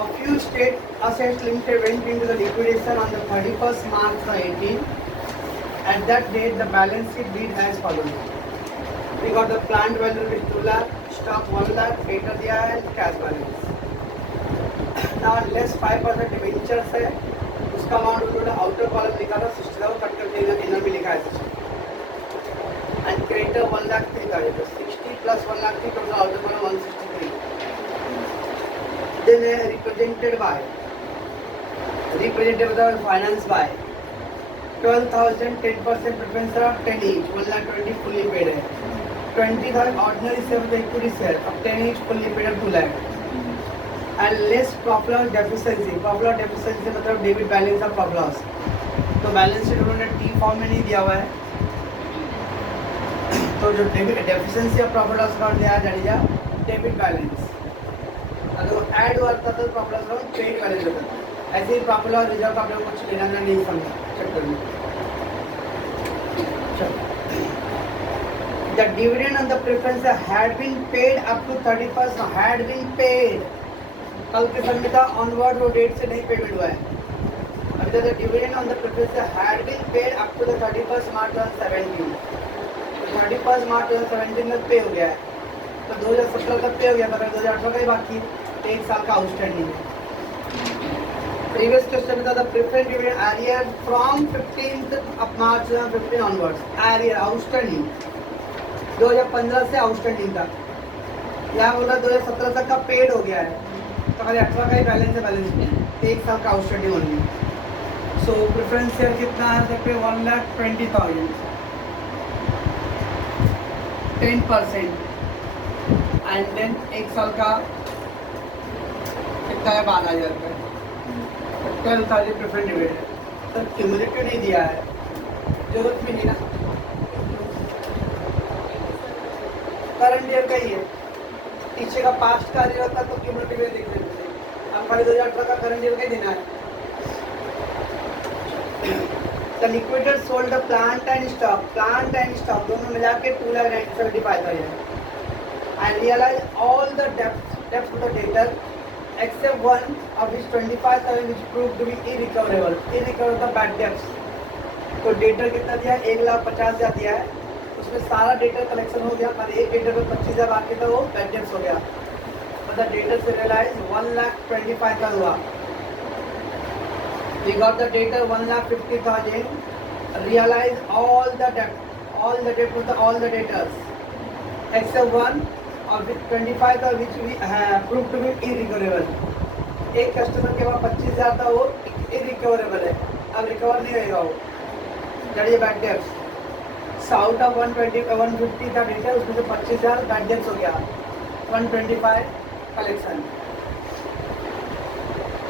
A few state assets limited went into the liquidation on the 31st March 18. At that date, the balance sheet read as follows. We got the plant value is 2 lakh, stock 1 lakh, debtor दिया है, cash balance. Now less 5% debentures है, उसका amount उन्होंने outer column लिखा था 60,000 cut करके inner में लिखा है 60. And creditor 1 lakh 3,000. 60 plus 1 lakh 3 total outer column 163. Then represented by finance by 12,000 10% preference of 10 each 1 lakh 20 fully paid है 20,000 ordinary share of the equity share of 10 each fully paid of 2 lakh and less profit loss deficiency मतलब debit balance of profit loss तो balance sheet उन्होंने T form में नहीं दिया हुआ है तो जो debit deficiency of profit loss account दिया जाएगा डेबिट बैलेंस अगर ऐड हुआ था तो profit loss account credit balance होता है ऐसे ही प्रॉफिट लॉस रिजर्व का आपको कुछ लेना नहीं समझा चेक कर लो The dividend on the preference had been paid up to 31st had been paid कल के समय था ऑनवर्ड वो डेट से नहीं पेमेंट हुआ है अभी तक dividend on the preference had been paid up to the 31st March 2017 31st March 2017 में पे हो गया है तो 2017 तक पे हो गया मगर 2018 का ही बाकी एक साल का आउटस्टैंडिंग है प्रीवियस क्वेश्चन था the preference dividend arrear from 15th of March 2015 onwards arrear outstanding 2015 से आउटस्टैंडिंग था यहाँ बोला 2017 तक का पेड हो गया है तो खाली 18 का ही बैलेंस है बैलेंस में एक साल का outstanding only so preference share कितना है सब पे 1,20,000 10% एंड देन एक साल का कितना है 12,000 रुपये 12,000 प्रेफरेंस डिविडेंड सर क्यूमुलेटिव नहीं दिया है जरूरत भी नहीं ना करंट ईयर का ही है पीछे का पास्ट का ईयर होता तो क्यूमुलेटिव देख लेते अब खाली 2018 का करंट ईयर का ही देना है The liquidator sold the plant and stock दोनों मिला के 2,95,000 and realized all the debts of the debtor except one of which 25,000 which proved to be irrecoverable bad debts तो डेटर कितना दिया 1,50,000 दिया है उसमें सारा डेटर कलेक्शन हो गया पर एक डेटर में 25,000 बाकी था वो बैड डेट्स हो गया मतलब डेटर से रियलाइज 1,25,000 हुआ we got the debtor 1,50,000 realize all the debt with all the debtors except one of which 25,000 which we proved to be irrecoverable एक कस्टमर के पास 25,000 था वो irrecoverable है अब रिकवर नहीं होगा वो that is bad debts out of 150 का डेटा उसमें से 25,000 बैड डेट्स हो गया 125 collection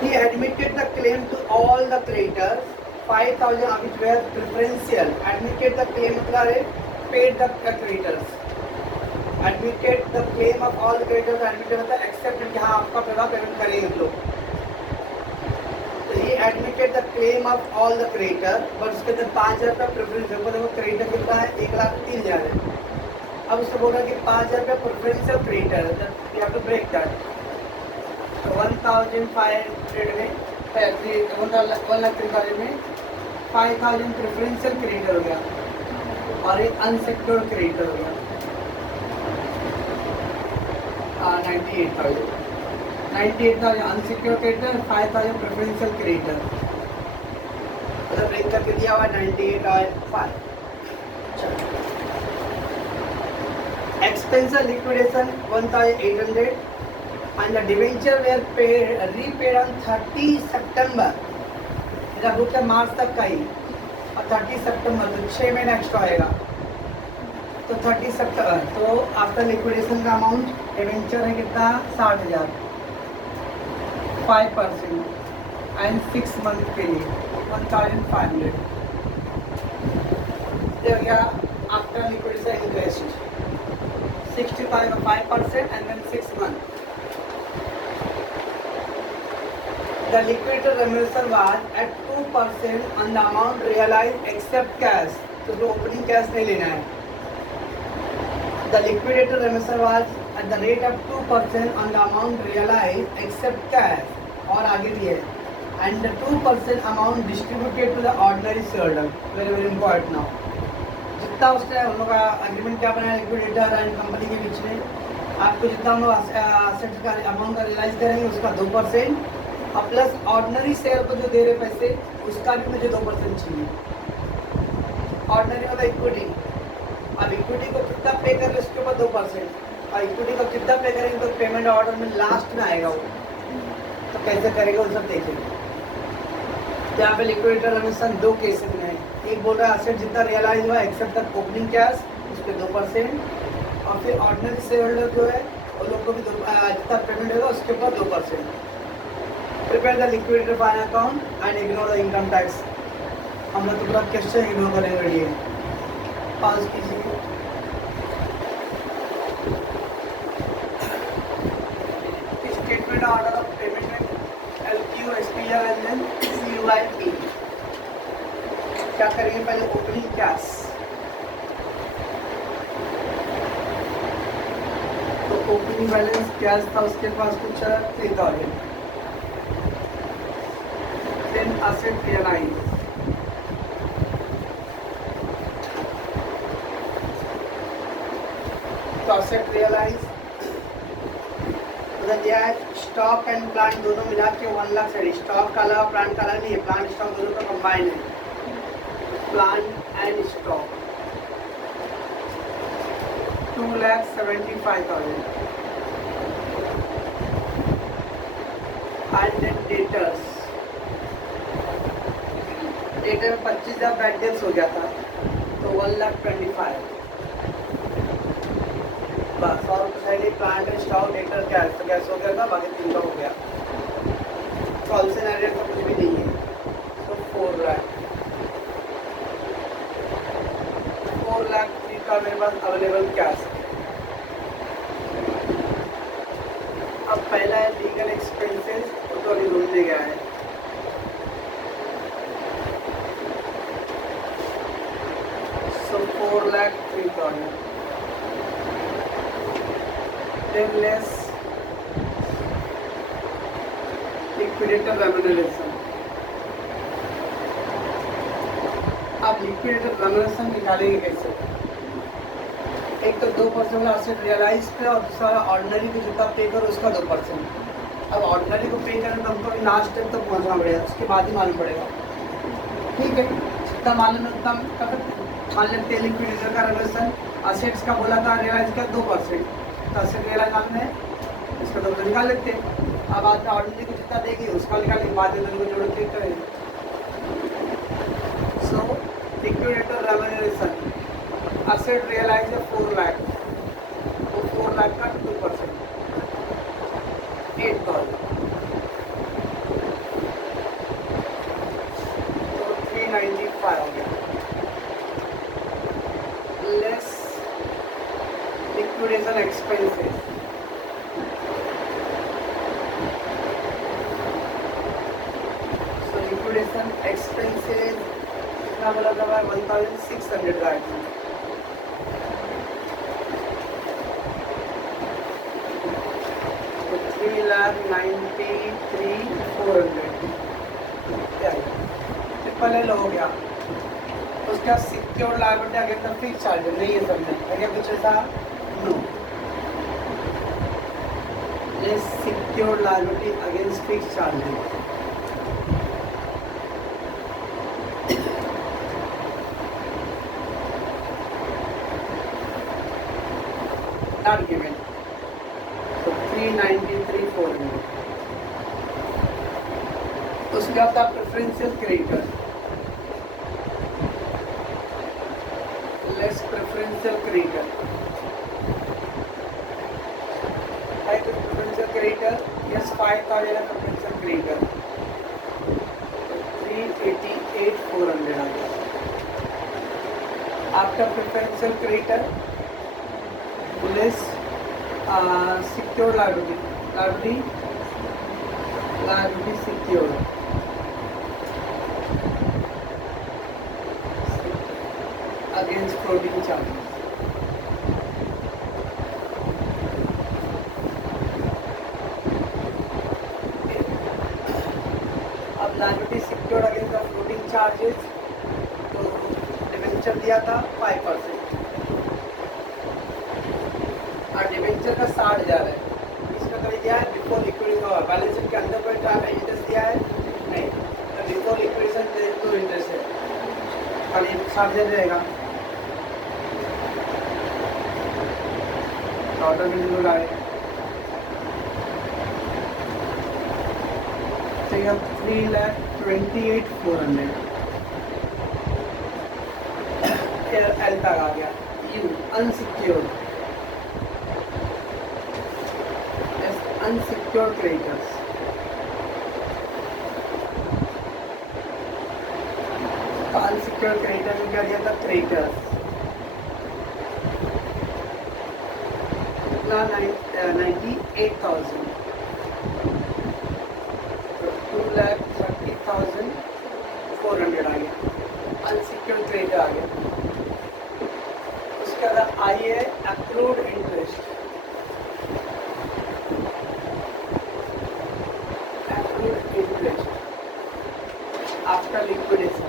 He admitted the claim to all the creditors 5,000 of which were preferential admitted the claim मतलब है paid the creditors admitted the claim of all the creditors admitted मतलब accepted कि हाँ आपका पेमेंट करेंगे हम लोग He admitted the claim of all the creditor, but उसके अंदर 5,000 का प्रेफरेंस है देखो क्रेडिटर कितना है 1,03,000 है अब उसने बोला कि 5,000 का प्रेफरेंशियल क्रेडिटर है you have to break that तो 1,500 में 1,03,000 में 5,000 प्रेफरेंशियल क्रेडिटर हो गया और एक अनसेक्योर्ड क्रेडिटर हो गया 98,000 unsecured creditor 5,000 preferential creditor मतलब ब्रेक करके दिया हुआ 98,500 expense liquidation 1,800 and the debenture were repaid on 30 September इधर बुक है मार्च तक का ही और 30 सितंबर तो 6 महीना एक्स्ट्रा आएगा तो 30 सितंबर तो आफ्टर लिक्विडेशन का अमाउंट डिवेंचर है कितना 60,000 5% and 6 month के लिए 1,500 देखिए after liquidation interest 65 5% and then 6 months the liquidator remuneration was at 2% on the amount realized except cash तो ओपनिंग कैश नहीं लेना है the liquidator remuneration was at the rate of 2% on the amount realized except cash और आगे भी है. And the 2% amount distributed to the ordinary shareholder. Very very important now. जितना उसने उन लोग का एग्रीमेंट क्या बनाया लिक्विडेटर एंड कंपनी के बीच में, आपको जितना हम लोग असेट का अमाउंट का रियलाइज करेंगे उसका 2% और प्लस ऑर्डिनरी शेयर को जो दे रहे पैसे उसका भी मुझे 2% चाहिए. ऑर्डिनरी मतलब इक्विटी. अब इक्विटी को कितना पे कर रहे उसके ऊपर 2% और इक्विटी को कितना पे करेंगे तो पेमेंट ऑर्डर में लास्ट में आएगा वो. तो कैसे करेगा वो सब देखेंगे. यहाँ पे लिक्विडेटर अनुसार दो केसेस में है. एक बोल रहा है असेट जितना रियलाइज हुआ एक्सेप्ट द ओपनिंग कैश उस पर 2% और फिर ऑर्डिनरी शेयर होल्डर जो है वो लोग को भी जितना पेमेंट होगा उसके ऊपर 2%. Prepare the liquidator final account and ignore the income tax. हम लोग तो पूरा क्वेश्चन इग्नोर करेंगे. रेडी है, पास कीजिए. Statement order of payment LQ SPL and then CUIP. क्या करेंगे पहले ओपनिंग कैश. तो ओपनिंग बैलेंस कैश था उसके पास कुछ 3000. Then asset realise. तो असेट रियलाइज दिया है स्टॉक एंड प्लांट दोनों मिला के 1 लाख से. स्टॉक का अलावा प्लांट का अलग नहीं है. प्लांट स्टॉक दोनों का कंबाइन है. Plant and stock 2,75,000. And then debtors. Debtor में 25,000 बैड डेट्स हो गया था तो 1,25,000 बस. और पहले plant and stock debtor cash हो गया था. बाकी 3 का हो गया. कॉल्सन एडेड का कुछ भी नहीं है. तो 4 लाख का मेरे पास अवेलेबल कैश है. अब पहला है लीगल एक्सपेंसेस. तो अभी ढूंढने गया है. सो 4,03,000. then less liquidator remuneration. आप लिक्विडेटर रेमुनरेशन निकालेंगे कैसे? एक तो 2% का असेट रियलाइज पे और दूसरा ऑर्डिनरी को जितना पे करो उसका 2%. अब ऑर्डिनरी को पे करने तो हमको लास्ट स्टेप तक पहुंचना पड़ेगा. उसके बाद ही मालूम पड़ेगा. ठीक है, जितना मालूम है उतना कर. मान लेते हैं लिक्विडेटर का रेमुनरेशन असेट्स का बोला था रियलाइज का 2%. तो असेट रियलाइज मालूम है इसका 2% निकाल लेते हैं. अब आज ऑर्डिनरी को जितना देगी उसका निकाल के बाद में दोनों को जोड़ के करें. सो लिक्विडेटर रेमुनरेशन असेट रियलाइज है 4 लाख. तो 4 लाख का 2% 8,000. तो 395 हो गया. Less liquidation expenses. So liquidation expenses कितना बोला था भाई? 1,600 का है. तो 3,93,400 क्या है? ट्रिपल एल हो गया. उसका secure liability against fix charge नहीं है. समझे क्या कुछ ऐसा? No. Less secured liability against fixed charges. Not given. So 393,400. उसके बाद था preferential creditor. Less preferential creditor. Preferential creditor, yes, 5,000 है preferential creditor. 388,400 आ गया. After preferential creditor, less secured liability secured. Against floating charges. Liability secured against the floating charges, तो debenture दिया था 5%, और debenture का 60,000 है, इसका कहीं दिया है बिफोर लिक्विडेशन, बैलेंस शीट के अंदर कोई टाइम इंटरेस्ट दिया है नहीं, तो बिफोर लिक्विडेशन तो इंटरेस्ट है, खाली 60,000 रहेगा। ऑर्डर में जरूर आए, तो यह 3,28,400 एल तक आ गया। You unsecured, unsecured creditors, unsecured creditor में क्या दिया था, क्रेडिटर्स 98,000, 2,30,400 आ गया, अनसिक्योर्ड क्रेडिटर आ गया। उसके बाद आई है accrued interest, accrued interest after liquidation,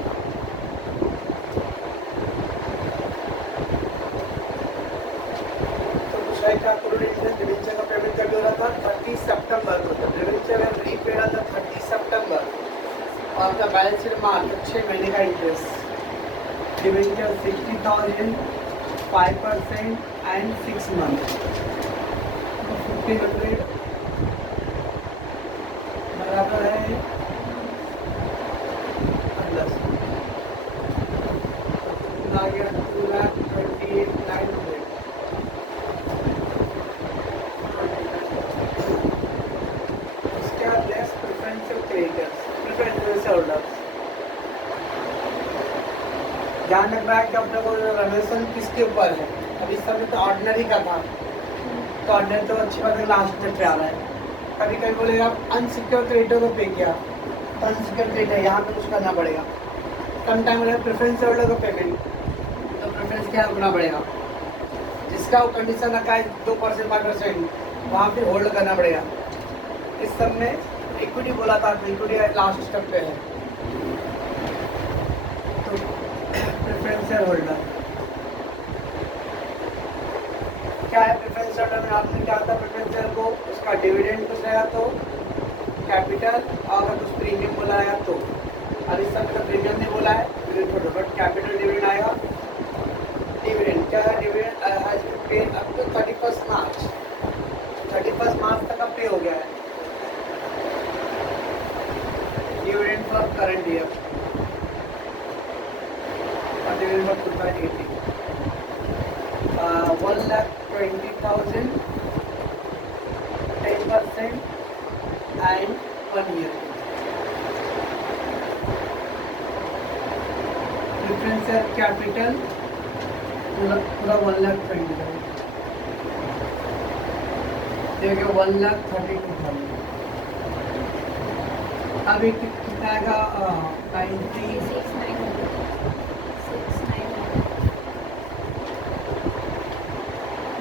का अक्रूड इंटरेस्ट डिवेंचर का पेमेंट कब हो रहा था, 30 सितंबर को, तो डिवेंचर में रीपेड था 30 सितंबर, और आपका बैलेंस शीट मार्च, 6 महीने का इंटरेस्ट, डिवेंचर 60,000, 5% एंड 6 मंथ, 1,500 बराबर है 10, आ गया 2,28,900। ध्यान रखना है कि अपने को रिलेशन किसके ऊपर है, अभी समय तो ऑर्डिनरी का था, तो ऑर्डिनरी तो अच्छी बात है, लास्ट तक आ रहा है। कभी कभी बोलेगा अनसिक्योर क्रेडिटर को पे किया, तो अनसिक्योर क्रेडिटर यहाँ पे कुछ करना पड़ेगा, कम टाइम रहेगा प्रेफरेंस होल्डर को पेमेंट, तो प्रेफरेंस क्या करना पड़ेगा, जिसका वो कंडीशन रखा है 2% 5%, वहाँ पे होल्ड करना पड़ेगा। इस सब में इक्विटी बोला था, इक्विटी लास्ट स्टेप पे है, तो प्रेफरेंस शेयर होल्डर क्या है, प्रेफरेंस शेयर होल्डर में आपने क्या था, प्रेफरेंस शेयर को उसका डिविडेंड कुछ रहेगा तो कैपिटल, और अगर कुछ प्रीमियम बोला है तो, और इस समय का प्रीमियम नहीं बोला है, डिविडेंड बट कैपिटल डिविडेंड आएगा। डिविडेंड क्या है, dividend has been paid up to 31 March, 31 March तक का पे हो गया है dividend for current year, dividend of 2.80, 1,20,000, 10% and 1 year. Difference है capital पूरा 1,20,000, देखिए 1,32,000। अभी कितना आएगा,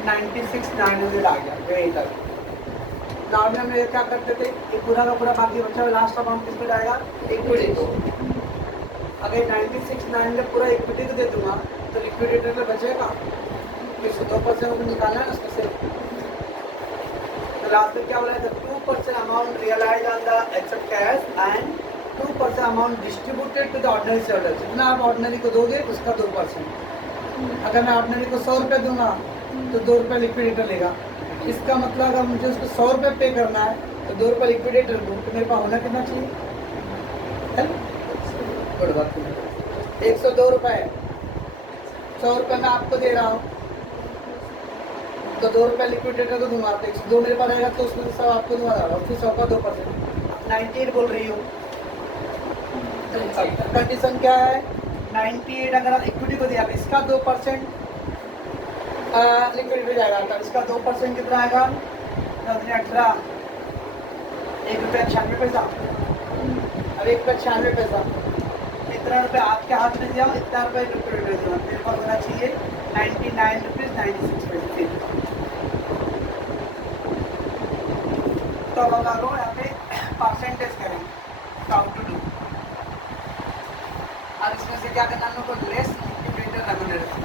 96,900 आ गया यही तक। नॉर्मल में क्या करते थे, ये पूरा का पूरा बाकी बचा लास्ट अमाउंट किसको जाएगा, इक्विटी को। अगर 96,900 पूरा इक्विटी को दे दूंगा तो लिक्विडेटर में बचेगा, इसको 2% को निकालना है उसमें से, तो लास्ट में क्या बोला है, 2% amount realise on the except cash and 2% amount distributed to the ordinary shareholder. जितना आप ऑर्डिनरी को दोगे उसका 2%। अगर मैं ऑर्डिनरी को 100 रुपये दूंगा तो 2 रुपये लिक्विडेटर लेगा। इसका मतलब अगर मुझे उसको 100 रुपये पे करना है तो 2 रुपये लिक्विडेटर दूँ, तो मेरे पास होना कितना चाहिए, 102 रुपये। 100 रुपये मैं आपको दे रहा हूँ तो 2 रुपये लिक्विडेटर को दूंगा, तो 102 मेरे पास रहेगा, तो उसमें 100 आपको दूंगा और फिर 100 का 2%, 98 बोल रही हूँ। कंडीशन क्या है, 98 अगर इक्विटी को दिया, इसका 2% लिक्विडिटी जाएगा, तो इसका 2% कितना आएगा, 18, 1 रुपया 96 पैसा, अब 1 रुपया 96 पैसा, इतना रुपये आपके हाथ में दिया, इतना रुपये लिक्विडिटी दिया, मेरे पास होना चाहिए 99 रुपीज़ 96 पैसे। तो अब हम यहाँ पे परसेंटेज करें, काउंट टू डू इससे क्या करना हम लोग को, less liquidator remuneration,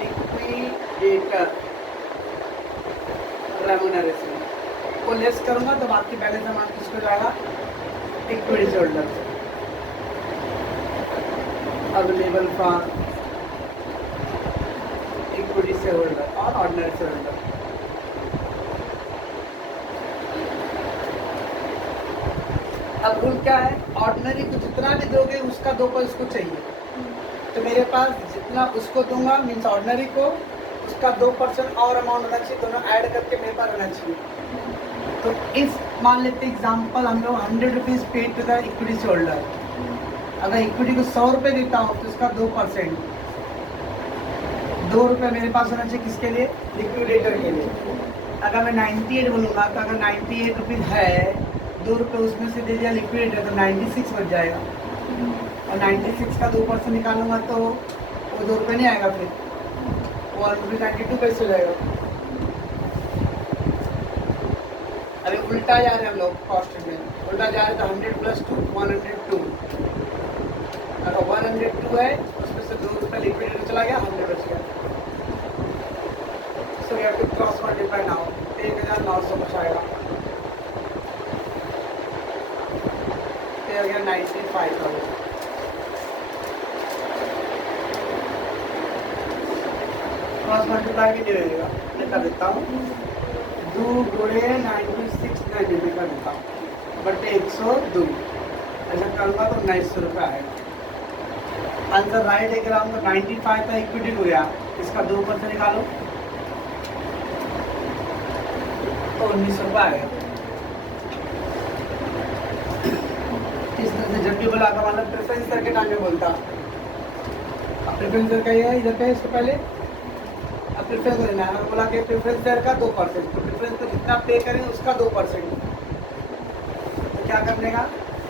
liquidator remuneration को लेस करूंगा तो आपकी बैलेंस अमाउंट किसको जाएगा, इक्विटी होल्डर से, अवेलेबल फॉर इक्विटी से होल्डर और ऑर्डिनरी से होल्डर। अब रूल क्या है, ऑर्डिनरी को जितना भी दोगे उसका 2% उसको चाहिए, तो मेरे पास जितना उसको दूंगा मीन्स ऑर्डिनरी को उसका 2% और अमाउंट होना चाहिए, दोनों ऐड करके मेरे पास रहना चाहिए। तो इस मान लेते एग्जांपल हम लोग 100 rupees paid to the equity holder, अगर इक्विटी को 100 रुपये देता हूँ तो इसका 2%, 2 रुपये मेरे पास होना चाहिए किसके लिए, लिक्विडेटर के लिए। अगर मैं 98 बोलूँगा तो अगर 98 रुपीज़ है, 2 रुपये उसमें से दे दिया लिक्विडेटर तो 96 बच जाएगा, और 96 का 2% निकालूंगा तो वो 2 रुपये नहीं आएगा, फिर वो 192 पैसे हो जाएगा। अभी उल्टा जा रहे हैं हम लोग कॉस्ट में, उल्टा जा रहे तो 100 + 2 102, अगर 102 है उसमें से 2 रुपये लिक्विडेटर चला गया, 100 बच गया। So you have to cross multiply now, 1900 बच आएगा, फिर हो गया 95,000। क्रॉस मल्टीप्लाई भी नहीं रहेगा, मैं कर देता हूँ 2 गुणे 96 नहीं कर देता हूँ, बटे 102, ऐसा करूँगा तो 1900 रुपये आएगा। आंसर राइट है ग्राम तो 95 का इक्विटी हो गया, इसका 2% निकालो तो 1900 रुपये आएगा। इस तरह से जब भी बोला था मतलब प्रेफरेंस सर्किट आगे बोलता, अब प्रेफरेंस सर्किट का ये है, इधर पे इसको पहले अब प्रेफरेंस को देना है, बोला कि प्रेफरेंस शेयर का 2%, तो प्रेफरेंस को जितना पे करें उसका 2%, तो क्या करने का,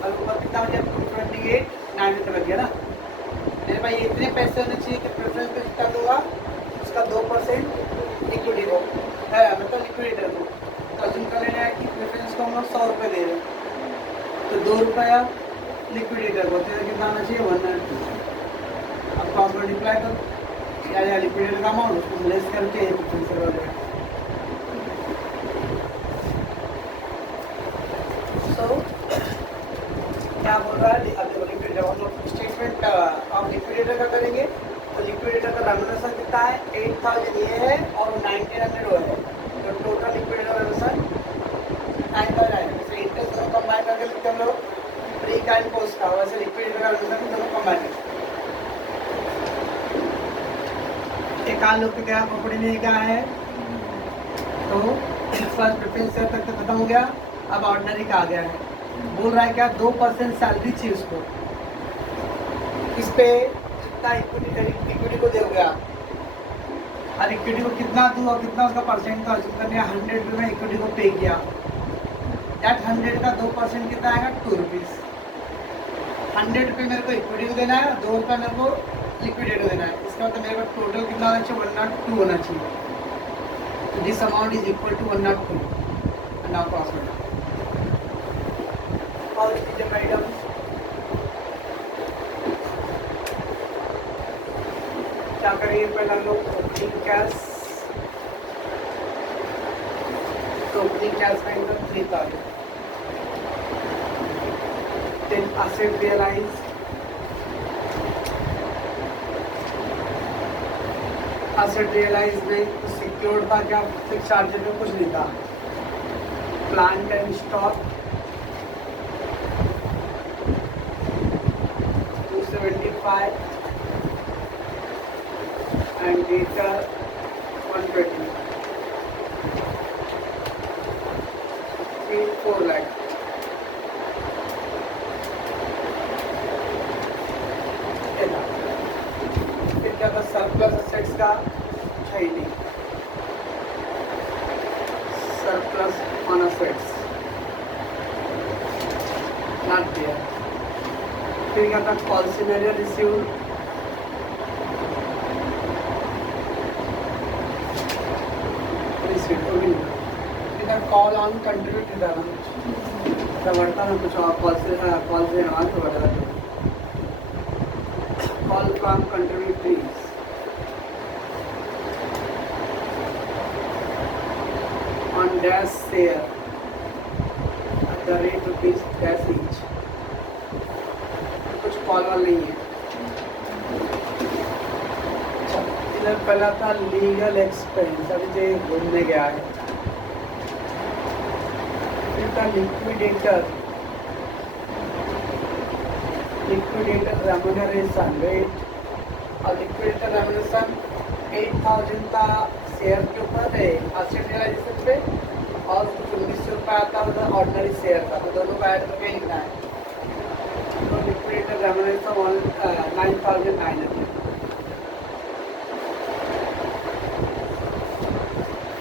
अब ऊपर कितना हो गया 228 लग गया ना, मेरे भाई इतने पैसे होने चाहिए कि प्रेफरेंस को जितना दूंगा उसका 2% इक्विटी को है, मतलब लिक्विडेटर को, तो अजूम कर लेना है कि प्रेफरेंस को हम लोग 100 रुपये दे रहे हैं, तो 2 रुपया लिक्विडेटर को, तो कितना आना चाहिए 102। अब क्रॉस मल्टीप्लाई करो या लिक्विडेटर का अमाउंट उसको लेस करके प्रेफरेंस हो जाएगा। सो क्या बोल रहा है, अब देखो लिक्विडेटर हम लोग स्टेटमेंट ऑफ लिक्विडेटर का करेंगे, तो लिक्विडेटर का रेम्यूनरेशन कितना है, 8000 ये है और 1900 वो है, तो टोटल लिक्विडेटर रेम्यूनरेशन 9000 आएगा। जैसे इंटरेस्ट दोनों कंबाइन करके लिखते हम लोग प्री का एंड पोस्ट का, वैसे लिक्विडेटर का रेम्यूनरेशन दोनों कंबाइन करते। एक आध लोग के क्या प्रॉपर्टी में क्या है, तो फर्स्ट प्रेफरेंस शेयर तक तो खत्म हो गया, अब ऑर्डिनरी का आ गया है, बोल रहा है क्या 2% सैलरी चाहिए उसको, इस पे जितना इक्विटी को दोगे आप, और इक्विटी को कितना दूँ और कितना उसका परसेंट का अज्यूम करने 100 रुपये में इक्विटी को पे किया, दैट 100 का 2% कितना आएगा 2 रुपीज़, 100 रुपये मेरे को इक्विटी को देना है, 2 रुपये मेरे को लिक्विडेटर देना है, इसका मतलब मेरे को टोटल कितना होना चाहिए 102 होना चाहिए, this amount is equal to 102 and now cross multiply और चीजें मैडम क्या करेंगे, पहले हम लोग ओपनिंग कैश का income 3000, then asset realise, asset realise में सिक्योर्ड था क्या, फिक्स चार्जेस में कुछ नहीं था, plant and stock 275 and debtor 120, 4 lakh. फिर क्या था, सरप्लस असेट्स का है ही नहीं, surplus on assets not there. फिर क्या था, call scenario received, call on contribute था ना, बढ़ता ना कुछ और कॉल से नवाज तो बढ़ा था। call from contributories. On dash share at the rate rupees dash each. कुछ कॉल वाल नहीं है. इधर पहला था लीगल एक्सपेंस, अभी जो घूमने गया है. फिर था लिक्विडेटर रेम्यूनरेशन रेट, और लिक्विडेटर रेम्यूनरेशन 8000 का शेयर के ऊपर है एसेट रियलाइजेशन पे, और कुछ 1900 रुपये आता है उधर ऑर्डिनरी शेयर का, तो दोनों का ऐड करके लिखना है. तो लिक्विडेटर रेम्यूनरेशन 9900.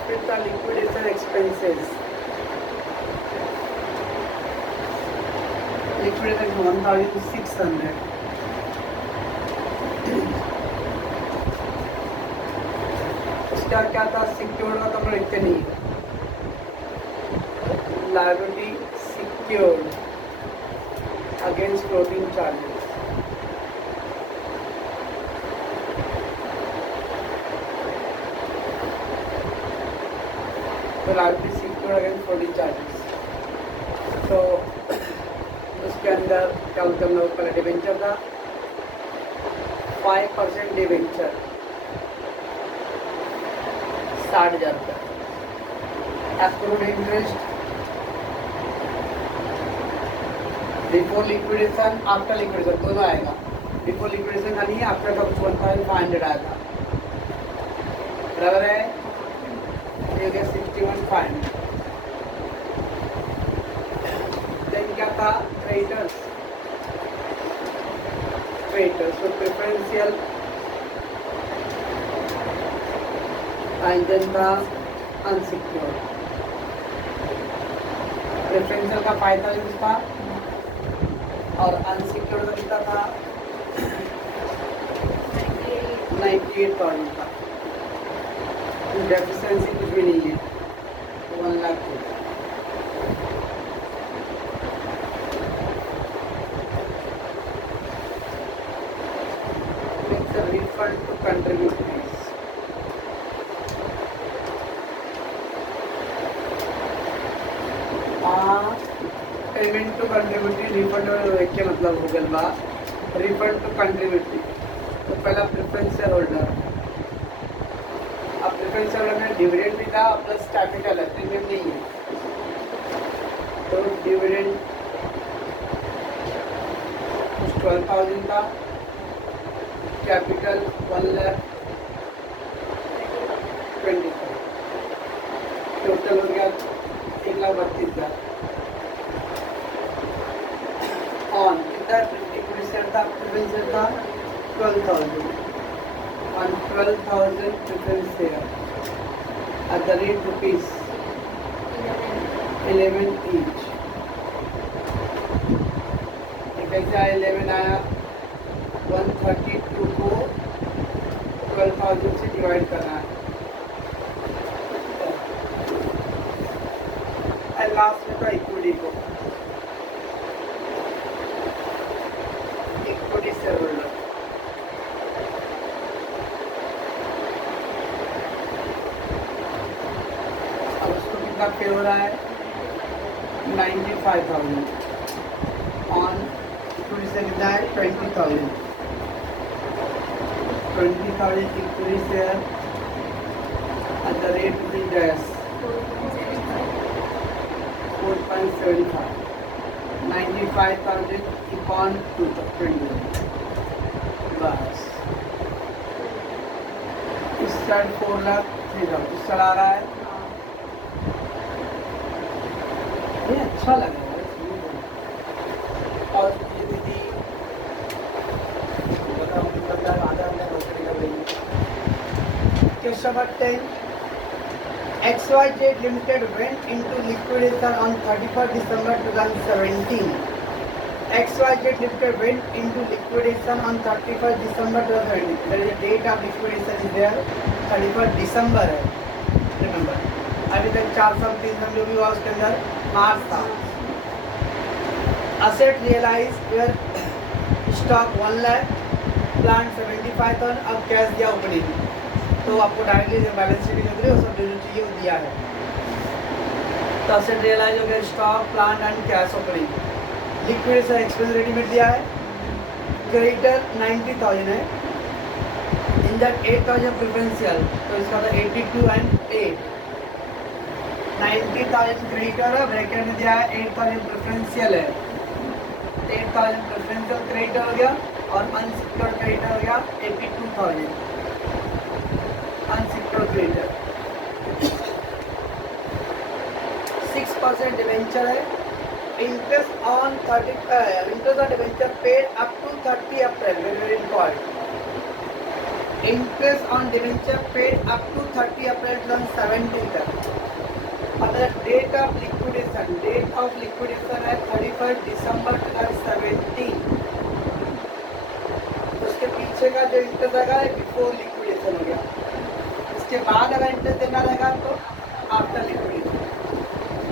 फिर था लिक्विडेशन एक्सपेंसेस. लिक्विडेशन 1600. उसका क्या था, सिक्योर्ड का तो हम लिखते नहीं. Liability secured against floating charges. तो liability secured against floating charges. तो उसके अंदर क्या बोलते हम लोग, पहले डिवेंचर था 5% डिवेंचर 60,000 रुपये. Accrued interest before liquidation after liquidation दोनों आएगा. बिफोर लिक्विडेशन का नहीं है, आफ्टर का कुछ 1500 आएगा. बराबर है, ये हो गया 61,500. देन क्या था, क्रेडिटर्स तो प्रेफरेंशियल, एंड देन था अनसिक्योर्ड. प्रेफरेंशियल का 5,000 था और अनसिक्योर्ड का कितना था 98,000 था. डेफिशिएंसी कुछ भी नहीं है, 1 lakh. Refund to contributories. Payment to contributory refund के मतलब हो गया बा रिफंड टू कंट्रीब्यूटरी. तो पहला प्रेफरेंस शेयर होल्डर. अब प्रेफरेंस शेयर होल्डर में डिविडेंड भी था प्लस कैपिटल है, प्रीमियम नहीं है. तो डिविडेंड 12,000 था, कैपिटल 1,20,000, टोटल हो गया 1,32,000. ऑन कितना इक्विटी था, प्रेफरेंस शेयर था 12,000. On 12,000 preference share at the rate rupees 11 each. कैसे आया 11 आया, 132 को 12,000 से डिवाइड करना है. और लास्ट में था इक्विटी को, इक्विटी शेयर होल्डर. अब उसको कितना पे हो रहा है 95,000. ऑन इक्विटी से कितना है 20,000. 20,000 equity share at the rate rupees dash 4.75. 95,000 upon 20. बस इस साइड 4,03,000 इस साइड आ रहा है. ये अच्छा लगा है. और ये विधि Question number 10. XYZ Limited went into liquidation on 31st December 2017. XYZ Limited went into liquidation on 31st December 2017. There is a date of liquidation is there. 31st December है. Remember. अभी तक 4 साल 3 साल जो भी हुआ उसके अंदर मार्च था. Asset realized where stock 1 lakh, plant 75,000, अब कैश दिया ओपनिंग, तो आपको डायरेक्टली बैलेंस शीट जो है वो सब जो चाहिए वो दिया है। तो असेट रियलाइज हो गया, stock, plant and cash opening. Liquidation expense readymade दिया है, क्रेडिटर 90,000 है, इन दैट 8,000 प्रिफरेंशियल, तो इसका था 82 एंड 8, 90,000 क्रेडिटर है, ब्रैकेट में दिया है 8,000 प्रेफरेंशियल है, 8,000 प्रेफरेंशियल क्रेडिटर हो गया, और अनसिक्योर्ड क्रेडिटर हो गया 82,000 अनसिक्योर्ड क्रेडिटर। 6% डिवेंचर है, interest on debenture paid up to 30 April, very important, interest on debenture paid up to 30 April 2017 तक। अगर डेट ऑफ लिक्विडेशन है 31 दिसंबर 2017, तो उसके पीछे का जो इंटरेस्ट आएगा बिफोर लिक्विडेशन हो गया, इसके बाद अगर इंटरेस्ट देना रहेगा तो आफ्टर लिक्विडेशन।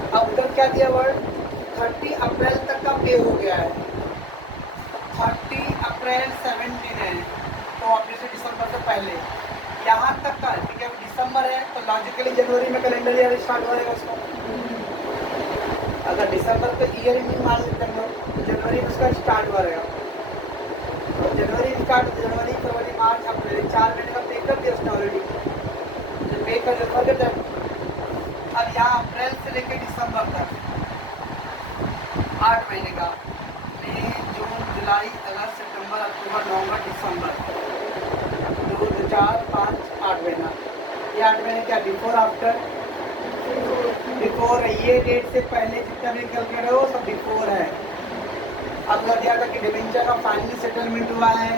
अब उधर क्या दिया वर्ड, 30 अप्रैल तक का पे हो गया है, 30 अप्रैल 17 है, तो ऑब्वियसली दिसंबर से पहले यहाँ तक का, ठीक है, दिसंबर है तो लॉजिकली जनवरी में कैलेंडर ईयर स्टार्ट हो जाएगा उसको। अगर दिसंबर पे ईयर एंडिंग मान लेते हैं तो जनवरी में उसका स्टार्ट हो रहेगा, तो जनवरी स्टार्ट, जनवरी फरवरी मार्च अप्रैल 4 महीने का पे कर दिया उसने ऑलरेडी, पे कर दिया। अब यहाँ अप्रैल से लेकर दिसंबर तक 8 महीने का, मई जून जुलाई अगस्त सितंबर अक्टूबर नवंबर दिसंबर, 2 4 5 8 महीना, ये 8 महीने क्या बिफोर आफ्टर, बिफोर ये डेट से पहले जितना भी कैलकुलेट है वो सब बिफोर है। अब लग गया था कि डिवेंचर का फाइनली सेटलमेंट हुआ है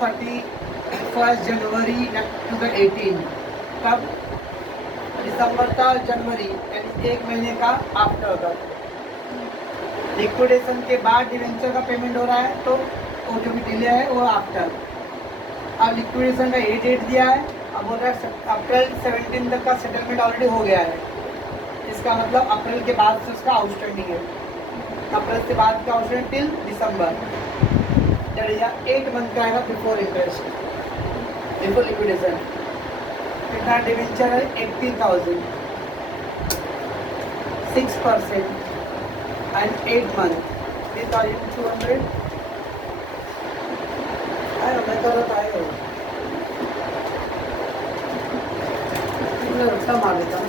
31 जनवरी 2018, तब दिसंबर था जनवरी, यानी 1 महीने का आफ्टर तक। लिक्विडेशन के बाद डिवेंचर का पेमेंट हो रहा है तो वो जो भी डिले है वो आफ्टर। अब लिक्विडेशन का ये डेट दिया है, अब बोल रहा है अप्रैल 17 तक का सेटलमेंट ऑलरेडी हो गया है, इसका मतलब अप्रैल के बाद से उसका आउटस्टैंडिंग है, अप्रैल से बाद का आउटस्टैंडिंग टिल दिसंबर, या 8 मंथ का आएगा बिफोर इंटरेस्ट, बिफोर लिक्विडेशन। कितना डिवेंचर है 80,000, 6% एंड 8 मंथ 3,200, मैं तो बताया रट्टा मार देता हूँ।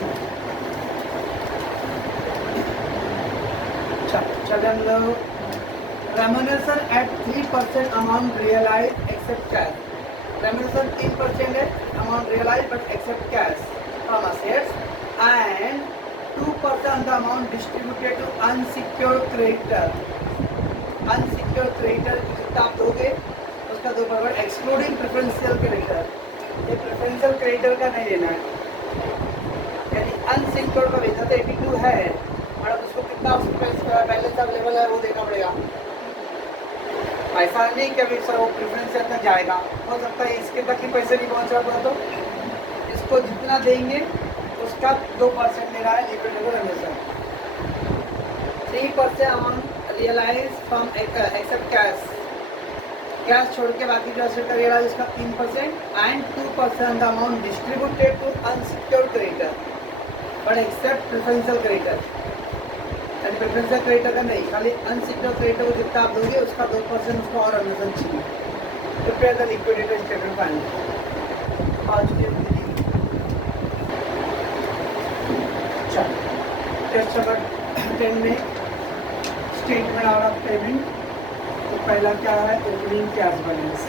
चलिए हम लोग remuneration at 3% amount realise except cash, remuneration 3% है amount realise but except cash from assets, and 2% the amount distributed to unsecured creditor, unsecured creditor जितना आप दोगे उसका 2% एक्सक्लूडिंग प्रेफरेंशियल क्रेडिटर, ये प्रेफरेंशियल क्रेडिटर का नहीं लेना है, यानी अनसिक्योर्ड का भेजा तो 82 है और अब उसको कितना बैलेंस अवेलेबल है वो देखना पड़ेगा। ऐसा नहीं कि अभी सर वो प्रेफरेंशियल तक जाएगा, हो सकता है इसके तक ही पैसे नहीं पहुँच रहा, तो इसको जितना देंगे उसका 2% ले रहा है liquidator remuneration. 3% amount realise from except cash, cash छोड़ के बाकी जो असेट का रियलाइज उसका 3%, and 2% the amount distributed to unsecured creditor but except preferential creditor, यानी प्रेफरेंशियल क्रेडिटर का नहीं, खाली अनसिक्योर्ड क्रेडिटर को जितना आप दोगे उसका 2% उसका और रेम्यूनरेशन चाहिए। Prepare the liquidated statement final आज के टेस्ट नंबर 10 में स्टेटमेंट आउट ऑफ पेमेंट। तो पहला क्या है, ओपनिंग कैश बैलेंस।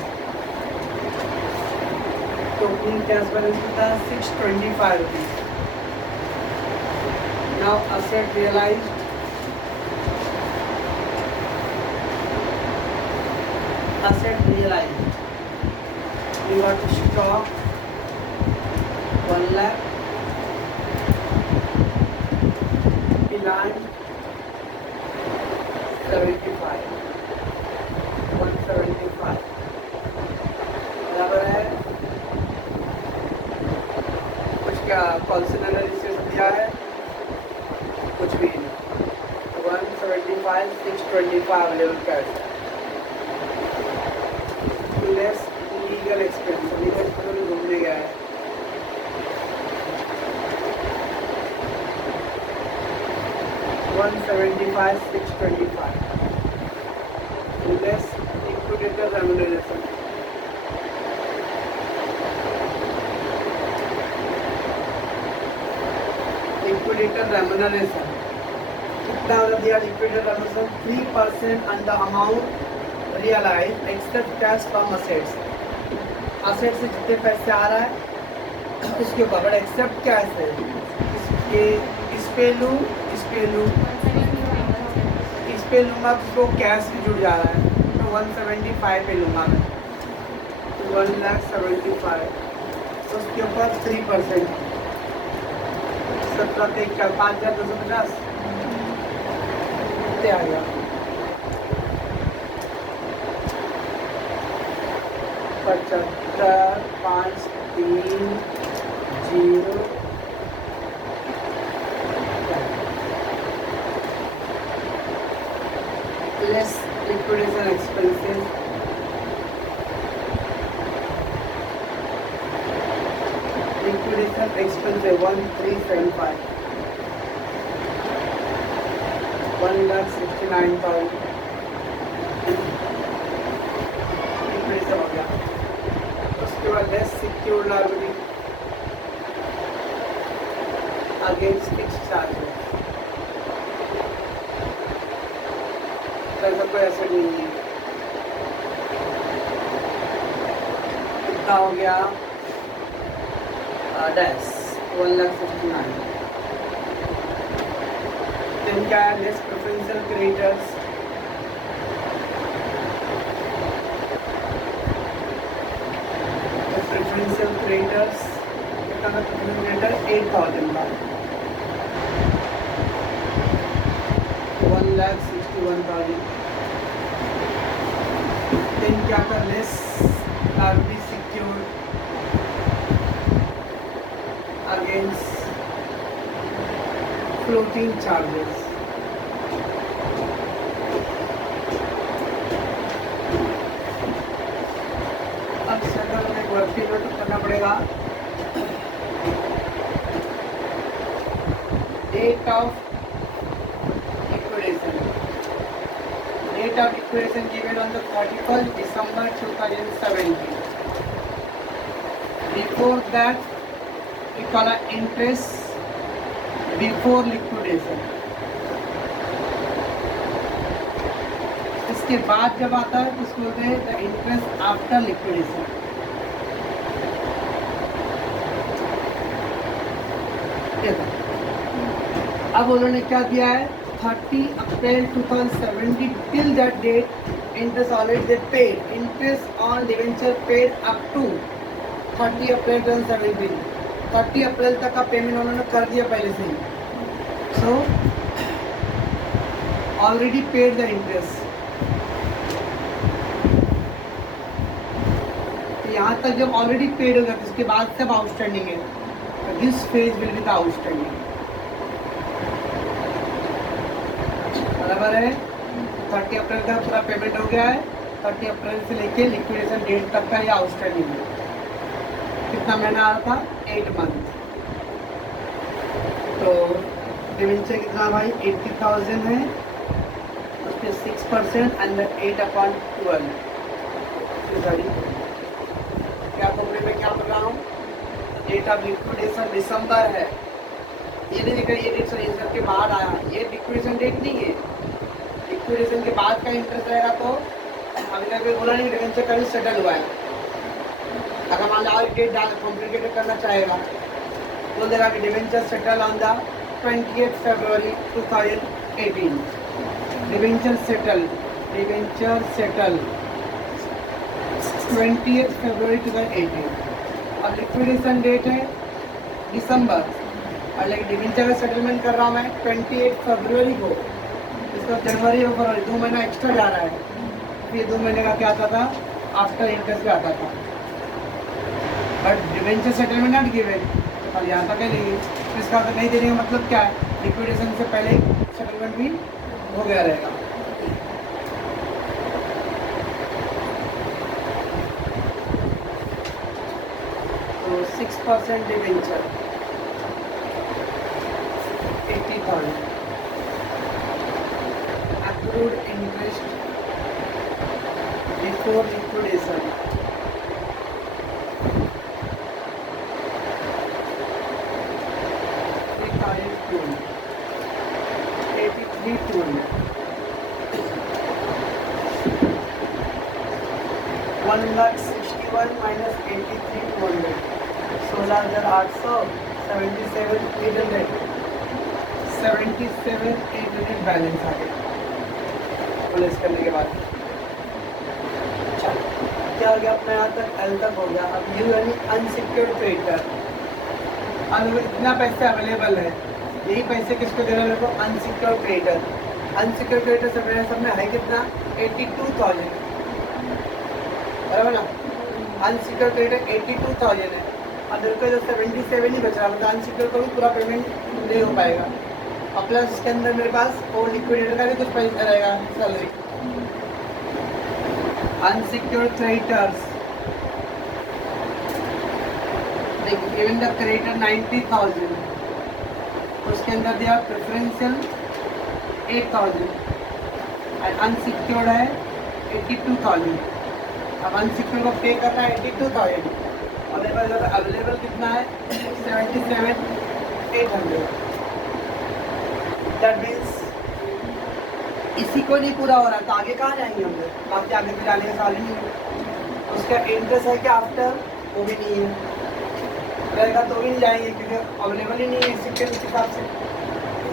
तो ओपनिंग कैश बैलेंस कितना है 625 rupees. Now asset realised, asset realized, you got stock 1 lakh, plant 75, 175 बराबर है कुछ क्या कॉन्सिडर रजिस्ट्रेशन दिया है, कुछ भी नहीं, 175 625 available cash. Liquidation expense, liquidation घूमने गया है। $175,625 less liquidator remuneration. Liquidator remuneration कितना दिया? Liquidator remuneration 3% on the amount realise except cash from assets. Asset से जितने पैसे आ रहा है उसके ऊपर, बट एक्सेप्ट कैश है इसके, इस पे लूँ तो कैश भी जुड़ जा रहा है, तो 175 पे लूँगा मैं, तो 1,75,000 तो उसके ऊपर 3%, 17 पे 5,250 कितने आ गया? 75,530 less liquidation expenses, liquidation expense है 1,375, 1,69,000 लिक्विडेशन हो गया। उसके बाद less secured liability against fixed charges, ऐसा कोई एसेट नहीं है। कितना हो गया? डैश 1,69,000। then क्या है? Less preferential creditors, preferential creditors कितना था? प्रेफरेंशियल क्रेडिटर 8,000 का, 1,61,000। then क्या था? Less liability secured against floating charges, अब सेटल में एक वर्किंग नोट करना पड़ेगा। Date of liquidation, date of liquidation given on the 31st December 2017. Before that we call it interest before liquidation. इसके बाद जब आता है तो उसको बोलते हैं द इंटरेस्ट आफ्टर लिक्विडेशन। अब उन्होंने क्या दिया है? 30 April 2017 till that date interest already they paid, interest on debenture paid up to 30 April 2017। 30 अप्रैल तक का पेमेंट उन्होंने कर दिया पहले से ही, so already paid the interest. यहाँ तक जब ऑलरेडी पेड होगा तो उसके बाद सब आउटस्टैंडिंग है, this phase will be the outstanding. बराबर है? 30 अप्रैल का पूरा पेमेंट हो गया है, 30 अप्रैल से लेके लिक्विडेशन डेट तक का ये आउटस्टैंडिंग है। कितना महीना आ रहा था? 8 मंथ। तो डिवेंचर कितना भाई? 80,000 है, उसके 6% एंड 8/12। सॉरी क्या कमरे में क्या पढ़ रहा हूँ? डेट ऑफ लिक्विडेशन दिसंबर है, ये नहीं लिखा ये डेट के बाद आया, ये लिक्विडेशन डेट नहीं है। लिक्विडेशन के बाद का इंटरेस्ट रहेगा तो अभी तक बोला नहीं डिवेंचर कभी सेटल हुआ है। अगर मान लो डेट डाल कॉम्प्लिकेटेड करना चाहेगा बोल देगा कि debenture settle on the 28 February 2018। Debenture settle 28 फरवरी 2018 और लिक्विडेशन डेट है दिसंबर, और लेकिन डिवेंचर का सेटलमेंट कर रहा हूँ मैं 28 फरवरी को, इसका जनवरी और फरवरी 2 महीना एक्स्ट्रा जा रहा है। ये 2 महीने का क्या आता था? आफ्टर इंटरेस्ट का आता था, but debenture settlement not given, तो यहाँ तक है नहीं। इसका नहीं देने का मतलब क्या है? लिक्विडेशन से पहले सेटलमेंट भी हो गया रहेगा। 30% debenture 80,000 accrued interest before liquidation 83,200 1,61,000 minus 83,200 16,800 77,800 77,800 balance आ गया प्लेस करने के बाद। अच्छा क्या हो गया अपना यहाँ तक एल तक हो गया। अब यू यानी अनसिक्योर्ड क्रेडिटर, अब इतना पैसे अवेलेबल है, यही पैसे किसको देना मेरे को, अनसिक्योर्ड क्रेडिटर। अनसिक्योर्ड क्रेडिटर सब में है कितना 82,000 बराबर ना। अनसिक्योर्ड क्रेडिटर 82,000 है, अब मेरे को जो 77 ही बच रहा है, मतलब अनसिक्योर्ड को भी पूरा पेमेंट नहीं हो पाएगा। और प्लस इसके अंदर मेरे पास और लिक्विडेटर का भी कुछ पैसा रहेगा salary. Unsecured creditors given the creditor 90,000, उसके अंदर दिया प्रेफरेंशियल 8,000 और अनसिक्योर्ड है 82,000। अब अनसिक्योर्ड को पे करना है 82,000 और मेरे पास अवेलेबल कितना है 77,800। दैट मीन्स इसी को नहीं पूरा हो रहा तो आगे कहाँ जाएंगे हम लोग, बाकी आगे भी जाने का सवाल ही नहीं है। उसका इंटरेस्ट है कि आफ्टर वो भी नहीं है, रहेगा तो भी नहीं जाएंगे क्योंकि अवेलेबल ही नहीं है सिक्के के हिसाब से।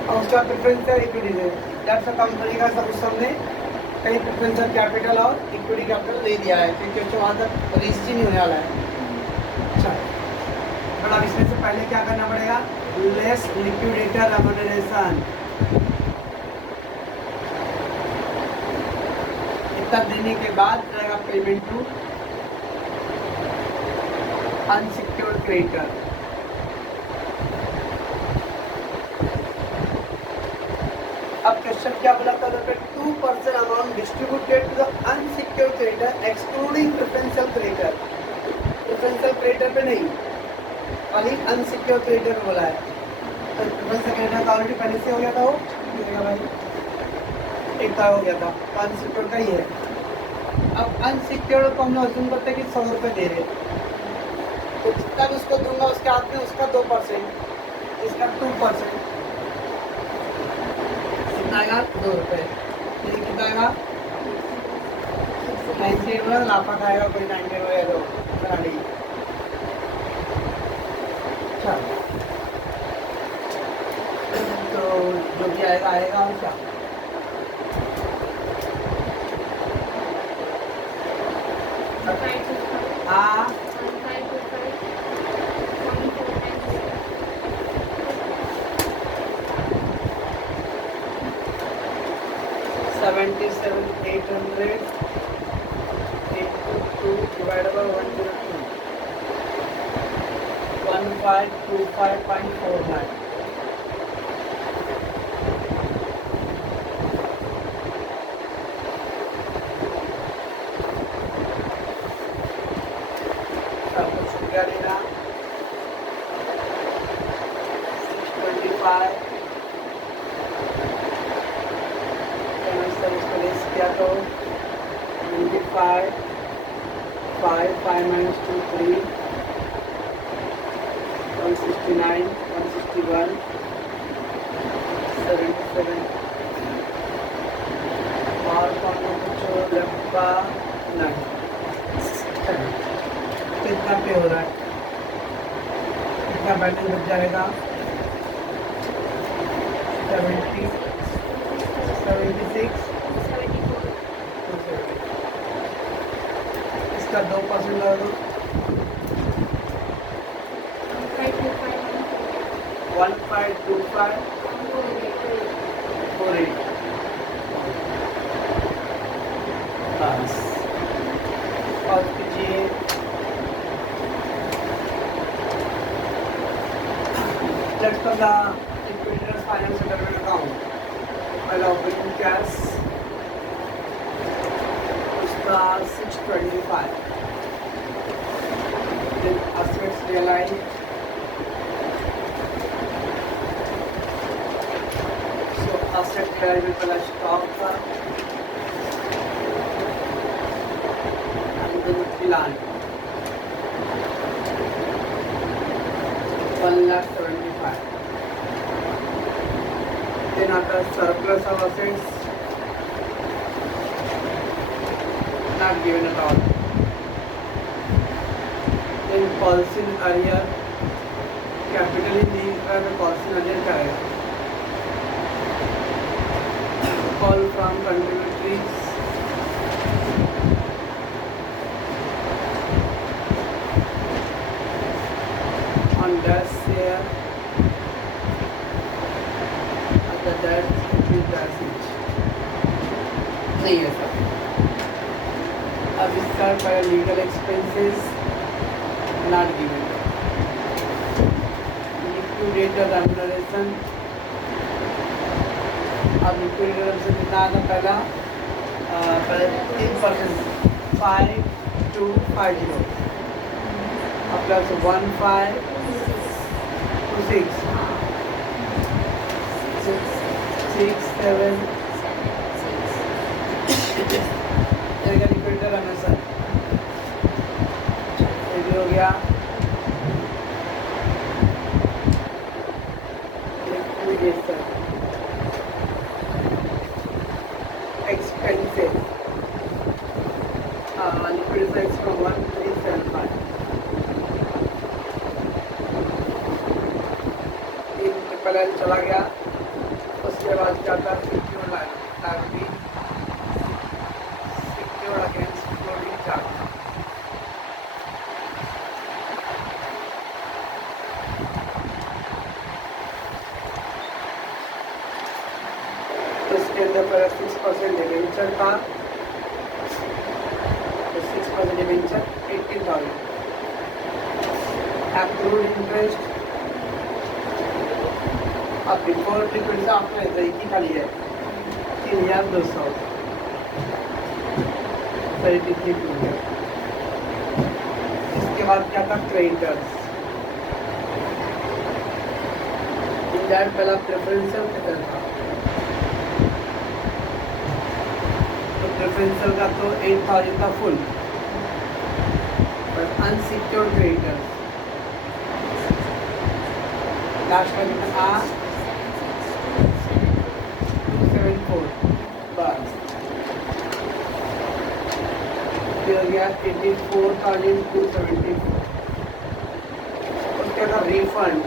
और उसका प्रेफरेंस है इक्विटी है, जब से कंपनी का सब उस सबने कहीं प्रेफरेंशियल कैपिटल और इक्विटी कैपिटल दे दिया है क्योंकि उसको वहाँ तक रीच ही नहीं होने वाला है। अच्छा बट अब इसमें से पहले क्या करना पड़ेगा, लेस लिक्विडेटर रेम्यूनरेशन, इतना देने के बाद रहेगा पेमेंट टू अनसिक्योर्ड क्रेडिटर। अब क्वेश्चन क्या बोला था, 2% amount distributed to the unsecured creditor excluding preferential creditor. Preferential creditor पे नहीं, खाली अनसिक्योर्ड क्रेडिटर बोला है। तो प्रेफरेंशियल क्रेडिटर का ऑलरेडी पहले से हो गया था, वो भाई एक का हो गया था, तो अनसिक्योर्ड का ही है। अब अनसिक्योर्ड को हम लोग अज्यूम करते हैं कि 100 रुपये दे रहे, तो जितना भी उसको दूंगा उसके हाथ में उसका 2%, इसका 2%, कितना आएगा 2 रुपये। ये कितना आएगा 98 लाफा खाएगा कोई 98 वगैरह तो कराने की। अच्छा तो जो भी आएगा आएगा और क्या, हाँ 77,800 into 2 divided by 102 1525.49। आपको छुट्टियाँ लेना 625 किया तो 25 5 minus 2 3 169 161 77 और कौन कुछ लगभग नहीं कितना पे हो रहा है, कितना बैलेंस बच जाएगा 76 इसका 2% लगा दो 1525 48 बस और कीजिए। Let's call the liquidator's final settlement account. पहला opening cash उसका 625, then assets realized offset fair में पहला स्टॉक था plan 1,75,000. Then after surplus of assets not given at all. Then policy in arrear, capital in the policy in arrear करेगा. Call from contributories. On that share, after that is that each. नहीं है sir. अब इसका पर legal expenses not given. Liquidator remuneration. अब liquidator remuneration कितना आता पहला 3%, 5250. अब प्लस 1526 67 लिक्विडेटर रेमुनेशन ये भी हो गया. लिक्विडेटर एक्सपेंसेस लिक्विडेटर एक्सपेंस 1375 पहले चला गया. उसके बाद क्या था secure liability secure against floating charge. इसके अंदर पहले 6% डिवेंचर था. 6% डिवेंचर 18,000. अप्रूव्ड इंटरेस्ट अब बिफोर लिक्विड से आपको एक ही खाली है 3,200 इसके बाद क्या था क्रेडिटर्स. इंडियन पहला प्रेफरेंशियल कितना था तो प्रेफरेंशियल का तो 8,000 था फुल पर अनसिक्योर्ड क्रेडिटर्स लास्ट में कितना 274 बस फिर हो गया 84,274. उसके बाद रिफंड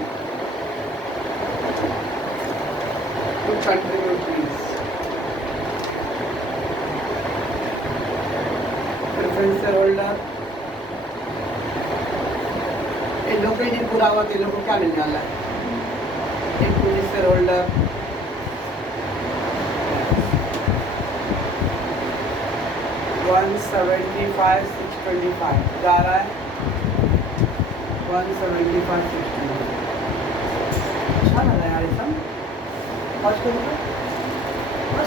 टू कंट्रीब्यूटरीज प्रेफरेंशियल होल्डर. इन लोग को नहीं पूरा हुआ तो इन लोग को क्या मिलने वाला है. एक प्रेफरेंशियल होल्डर 175,625 जा रहा है 175,625. अच्छा लग रहा है यार ये सब.